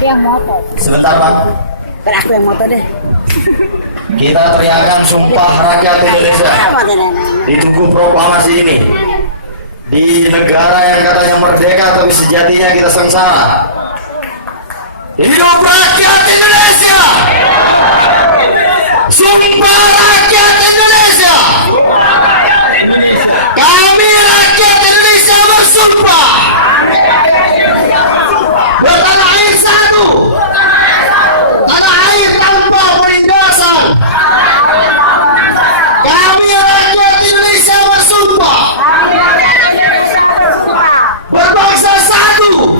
Yang motor. Sebentar Pak, Kan aku yang motor deh. kita teriakan sumpah rakyat Indonesia di Tugu Proklamasi ini, di negara yang katanya merdeka tapi sejatinya kita sengsara. Hidup rakyat Indonesia! Sumpah rakyat Indonesia! Kami rakyat Indonesia bersumpah bertanah air satu, tanah air tanpa penindasan. Kami rakyat Indonesia bersumpah berbangsa satu,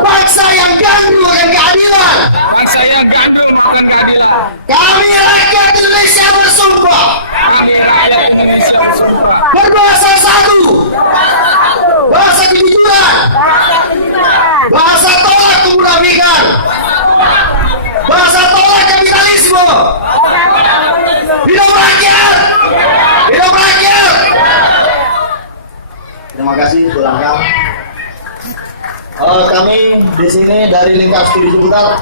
bangsa yang gandul akan keadilan. Bangsa yang gandul makan keadilan. Kami rakyat Indonesia bersumpah Kami rakyat Indonesia bersumpah berbahasa satu, bahasa kejujuran, bahasa tolak kemunafikan, bahasa tolak kapitalisme. Hidup rakyat! Hidup rakyat! Terima kasih Bu Langkam. Kami di sini dari Lingkar Studi Ciputat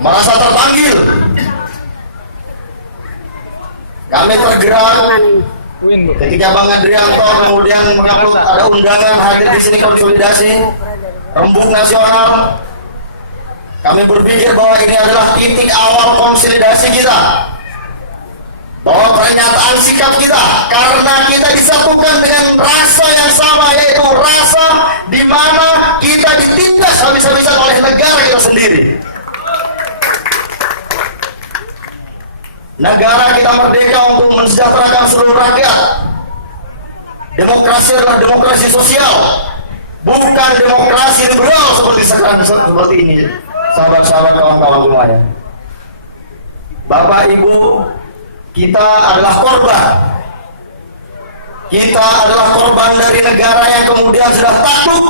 merasa terpanggil. Kami tergerak ketika Bang Adrianto kemudian mengupload ada undangan hadir di sini konsolidasi rembuk nasional. Kami berpikir bahwa ini adalah titik awal konsolidasi kita, bahwa pernyataan sikap kita, karena kita disatukan dengan rasa yang sama, yaitu rasa di mana kita ditindas habis-habisan oleh negara kita sendiri. Negara kita merdeka untuk mensejahterakan seluruh rakyat. Demokrasi adalah demokrasi sosial, bukan demokrasi liberal seperti sekarang seperti ini. Sahabat-sahabat, kawan-kawan semuanya, Bapak Ibu, kita adalah korban. Kita adalah korban dari negara yang kemudian sudah takluk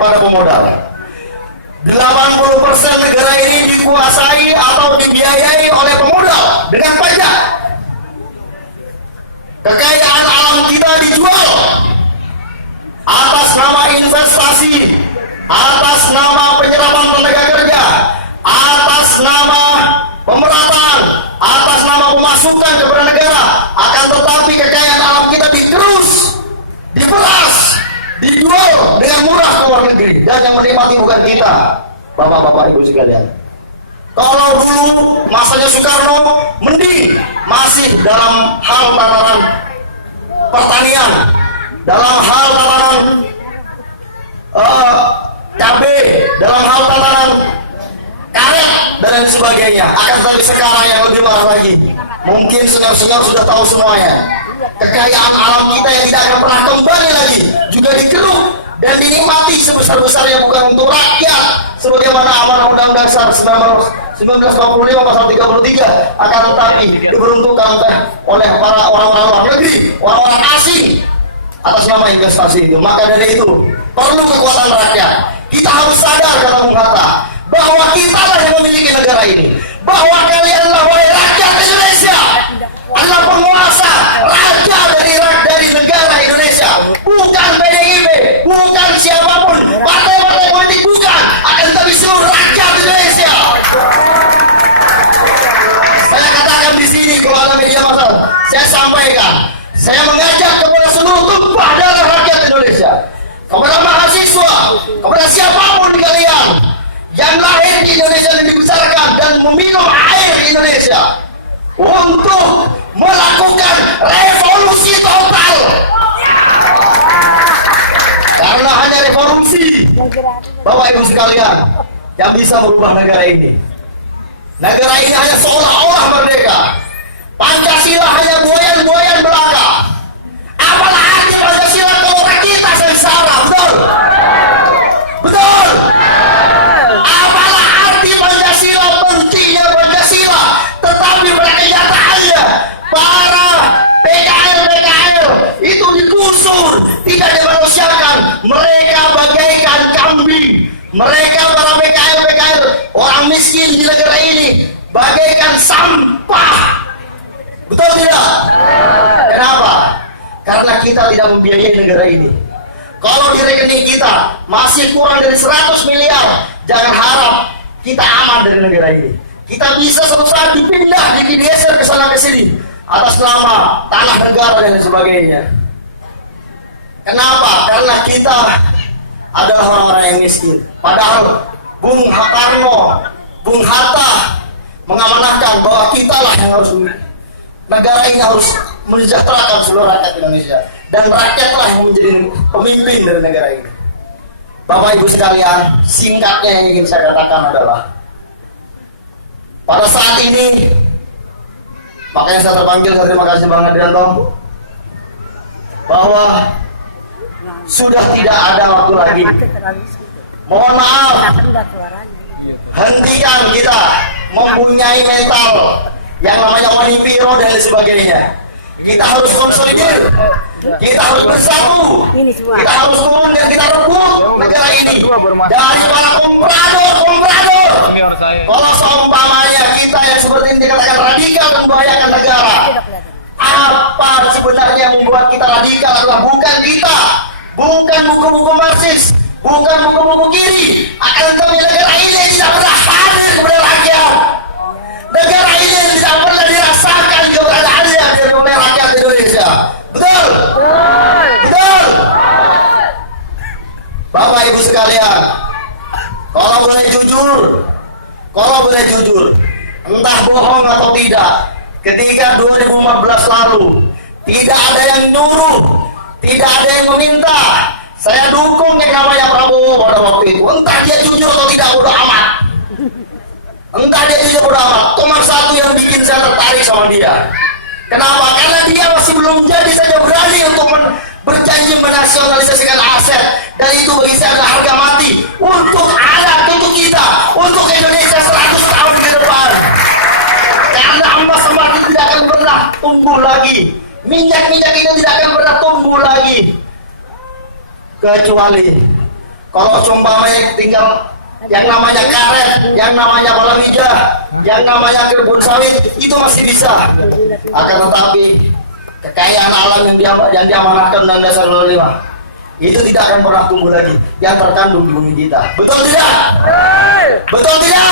pada pemodal. 80% negara ini dikuasai atau dibiayai oleh pemodal dengan pajak. Kekayaan alam kita dijual atas nama investasi, atas nama penyerapan tenaga kerja, atas nama pemerataan, atas nama pemasukan kepada negara. Akan tetapi kekayaan alam kita digerus, diperas, dijual dengan murah ke luar negeri, dan yang menikmati bukan kita, bapak-bapak ibu sekalian. Kalau dulu masanya Soekarno mending masih dalam hal tataran pertanian, dalam hal tataran cabai, dalam hal tataran karet dan lain sebagainya. Akan tetapi sekarang yang lebih marah lagi, mungkin senior-senior sudah tahu semuanya, kekayaan alam kita yang tidak akan pernah kembali lagi juga digeruk dan dinikmati sebesar-besarnya bukan untuk rakyat sebagaimana amanah Undang-Undang Dasar 1945 pasal 33, akan tetapi diperuntukkan oleh para orang-orang luar negeri, orang-orang asing atas nama investasi itu. Maka dari itu perlu kekuatan rakyat. Kita harus sadar, kata Bung Hatta, bahwa kita lah yang memiliki negara ini, bahwa kalianlah wahai rakyat Indonesia adalah penguasa, raja dari negara Indonesia, bukan PDIP, bukan siapapun, partai-partai politik bukan, akan tetapi seluruh rakyat Indonesia. Saya katakan di sini, kalau ada media massa, saya sampaikan, saya mengajak kepada seluruh tumpah darah rakyat Indonesia, kepada mahasiswa, kepada siapapun kalian yang lahir di Indonesia dan dibesarkan dan meminum air Indonesia, untuk melakukan revolusi total. Karena hanya revolusi, Bapak Ibu sekalian, yang bisa merubah negara ini. Negara ini hanya seolah-olah merdeka. Pancasila hanya buayan-buayan belaka. Apalah arti Pancasila kalau kita sengsara, betul? Betul? Apalah arti Pancasila, bencinya Pancasila, tetapi pada kenyataannya para PKL itu digusur, tidak dimanusiakan. Mereka bagaikan kambing. Mereka para PKL orang miskin di negara ini bagaikan sampah. Betul tidak? Kenapa? Karena kita tidak membiayai negara ini. Kalau di rekening kita masih kurang dari 100 miliar, jangan harap kita aman dari negara ini. Kita bisa suatu saat dipindah, digeser ke sana ke sini atas nama tanah negara dan sebagainya. Kenapa? Karena kita adalah orang-orang yang miskin. Padahal Bung Karno, Bung Hatta mengamanahkan bahwa kita lah yang harus, negara ini harus mensejahterakan seluruh rakyat Indonesia, dan rakyatlah yang menjadi pemimpin dari negara ini. Bapak Ibu sekalian, singkatnya yang ingin saya katakan adalah pada saat ini, makanya saya terpanggil, terima kasih Bang Adrianto, bahwa sudah tidak ada waktu lagi. Mohon maaf, hentikan kita mempunyai mental yang namanya manipiro dan sebagainya. Kita harus konsolidir, kita harus bersatu, kita harus turun dan kita rebut negara ini dari para komprador. Kalau seumpamanya kita yang seperti ini dikatakan radikal dan membahayakan negara, apa sebenarnya yang membuat kita radikal adalah bukan kita, bukan buku-buku Marxis, bukan buku-buku kiri, akan tetapi negara ini yang tidak pernah hadir kepada rakyat. Negara ini yang tidak pernah dirasakan keberadaannya oleh rakyat Indonesia. Betul? Betul? Bapak Ibu sekalian, kalau boleh jujur, entah bohong atau tidak, ketika 2015 lalu tidak ada yang nyuruh, tidak ada yang meminta, saya dukung yang namanya Prabowo pada waktu itu. Entah dia jujur atau tidak, bodo amat. Entah dia jujur bodo amat. Cuma satu yang bikin saya tertarik sama dia. Kenapa? Karena dia masih belum jadi saja berani untuk berjanji menasionalisasikan aset, dan itu bagi saya adalah harga mati untuk anak, untuk kita, untuk Indonesia 100 tahun ke depan. Karena emas itu tidak akan pernah tumbuh lagi, minyak itu tidak akan pernah tumbuh lagi, kecuali kalau umpamanya tinggal yang namanya karet, yang namanya palawija, yang namanya kebun sawit, itu masih bisa. Akan tetapi kekayaan alam yang diamanahkan Undang Dasar 45 itu tidak akan pernah tumbuh lagi, yang terkandung di bumi kita. Betul tidak? Betul tidak?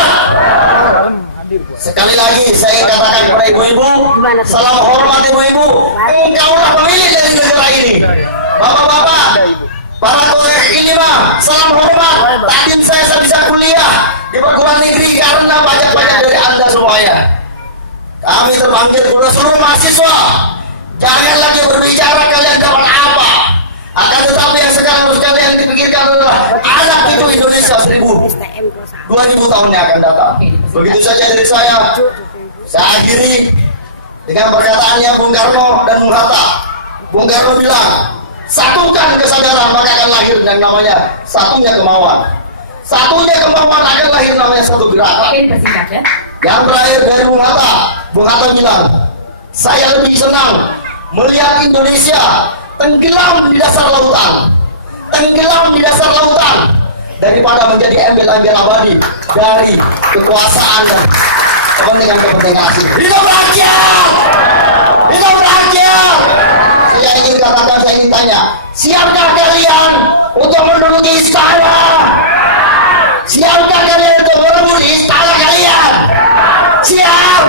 Sekali lagi saya ingin katakan kepada ibu-ibu, salam hormat ibu-ibu, engkaulah pemilik dari negara ini. Bapak-bapak, para kolek ini mah, salam hormat. Tadi saya bisa kuliah di perguruan negeri karena pajak-pajak dari Anda semuanya. Kami terpanggil kepada seluruh mahasiswa, jangan lagi berbicara kalian dapat apa. Akan tetapi yang sekarang harus kalian dipikirkan adalah anak itu Indonesia 2000 tahun yang akan datang. Begitu saja dari saya. Saya akhiri dengan perkataannya Bung Karno dan Bung Hatta. Bung Karno bilang, satukan kesadaran maka akan lahir yang namanya satunya kemauan. Satunya kemauan akan lahir namanya satu gerakan. Yang terakhir dari Bung Hatta. Bung Hatta bilang, saya lebih senang melihat Indonesia tenggelam di dasar lautan, daripada menjadi embel-embel abadi dari kekuasaan dan kepentingan asing. Hidup rakyat! Hidup rakyat! Saya ingin katakan, saya ingin tanya, siapkah kalian untuk menduduki istana? Siapkah kalian untuk merebut istana kalian? Siap!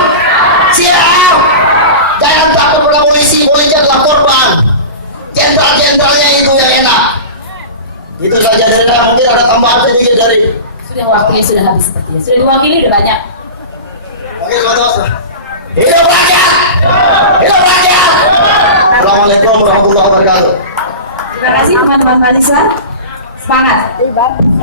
Siap! Jangan takut pada polisi adalah korban. Jenderal-jenderalnya itu yang enak. Itu saja dari saya, mungkin ada tambahan sedikit dari. Sudah waktunya sudah habis sepertinya. Sudah diwakili udah banyak. Oke, teman-teman. Hidup rakyat! Hidup rakyat! Assalamualaikum warahmatullahi wabarakatuh. Terima kasih teman-teman mahasiswa. Semangat.